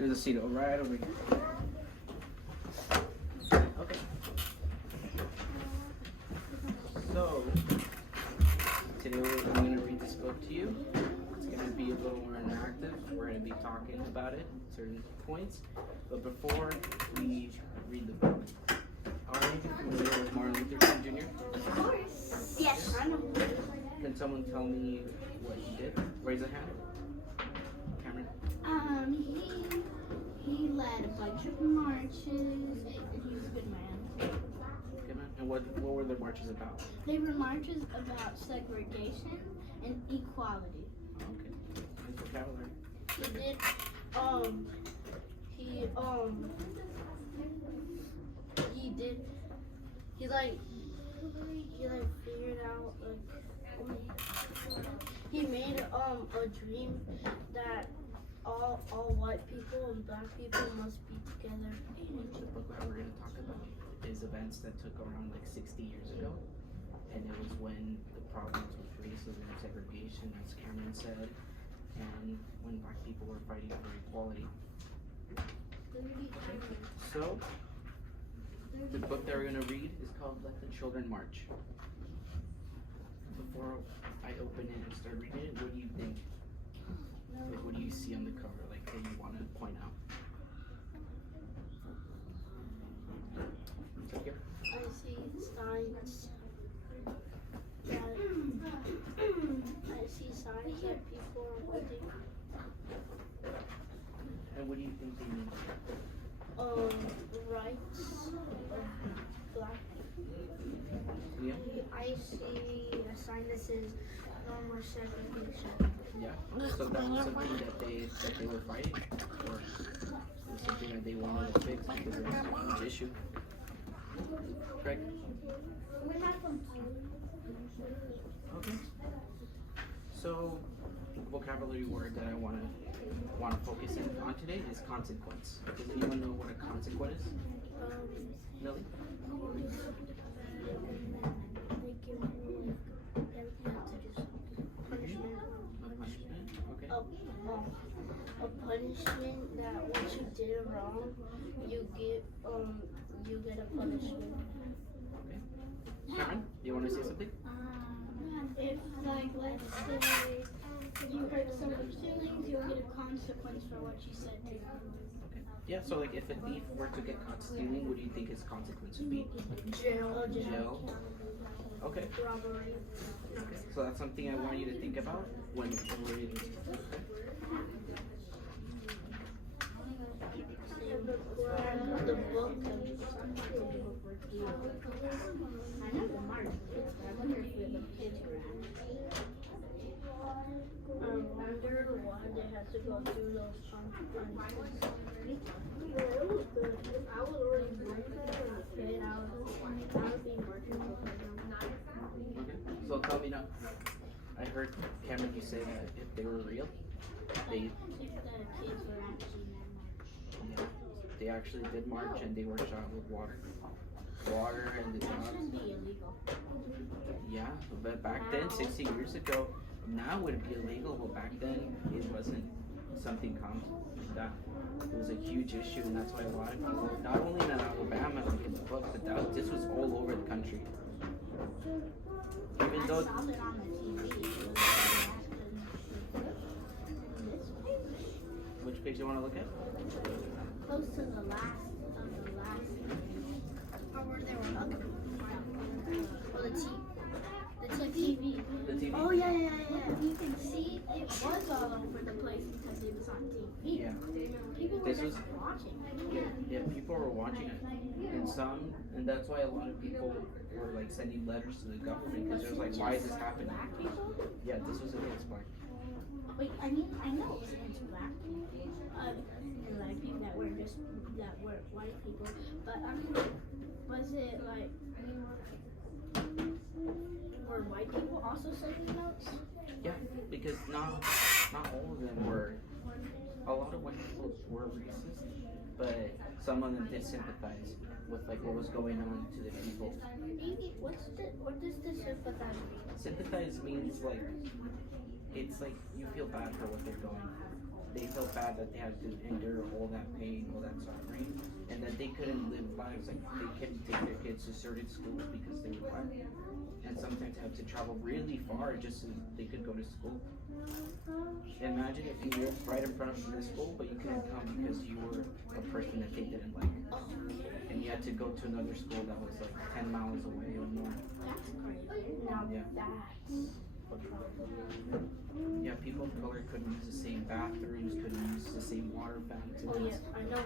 There's a seat right over here. Okay. So, today I'm going to read this book to you. It's going to be a little more interactive. We're going to be talking about it, certain points. But before we read the book, are you familiar with Martin Luther King Jr.? Yes. Can someone tell me what he did? Raise a hand. Cameron? He led a bunch of marches, and he was a good man. Good man. And what were the marches about? They were marches about segregation and equality. Okay. Nice vocabulary. He did, he figured out, he made, a dream that all white people and black people must be together. The book that we're going to talk about is events that took around like 60 years ago. And it was when the problems with racism and segregation, as Cameron said, and when black people were fighting for equality. So, the book that we're going to read is called Let the Children March. Before I open it and start reading it, what do you think? Like, what do you see on the cover, like, that you want to point out? Take it. I see signs that people are waiting. And what do you think they mean? Rights of black people. Yeah. I see a sign that says no more segregation. Yeah. So that was something that they were fighting for. It was something that they wanted to fix because it was a huge issue. Craig? Okay. So, the vocabulary word that I want to focus in on today is consequence. Does anyone know what a consequence is? Millie? Punishment. Okay. A punishment that once you did it wrong, you get a punishment. Okay. Cameron, do you want to say something? If, like, let's say you hurt someone's feelings, you'll get a consequence for what you said to them. Okay. Yeah, so like if a thief were to get caught stealing, what do you think his consequence would be? Jail. Jail. Okay. Robbery. Okay. So that's something I want you to think about when we're reading. The book. I know the mark. I wonder if the kids were at. I wonder why they had to go through those consequences. Yeah, it was good. I was already marching as a kid. I would be marching for them. Okay. So tell me now. I heard Cameron, you say that if they were real, they If the kids were actually yeah, they actually did march and they were shot with water. Water and the that dogs. shouldn't be illegal. Yeah, but back then, 60 years ago, now it would be illegal, but back then it wasn't something common like that. It was a huge issue, and that's why a lot of people, not only in Alabama, like in the book, but this was all over the country. Even I though, saw it on the TV. which page do you want to look at? Close to the last or where they were up. Or the TV. The TV? Oh yeah. You can see it was all over the place because it was on TV. Yeah. People were This just was- watching. Yeah, people were watching it, and that's why a lot of people were like sending letters to the government because it was like, why is this happening? Black people? Yeah, this was against black. Wait, I know it was against black people. And like people that were white people. But was it like were white people also sending notes? Yeah, because not all of them were. A lot of white people were racist, but some of them did sympathize with like what was going on to the people. What does the sympathize mean? Sympathize means like it's like you feel bad for what they're going through. they felt bad that they had to endure all that pain, all that suffering, and that they couldn't live lives like they couldn't take their kids to certain schools because they were black, and sometimes had to travel really far just so they could go to school. Imagine if you lived right in front of this school, but you couldn't come because you were a person that they didn't like, and you had to go to another school that was like 10 miles away or more. That's crazy. Now Yeah. that's a problem. Yeah, people of color couldn't use the same bathrooms, couldn't use the same water fountains. Oh yeah, I know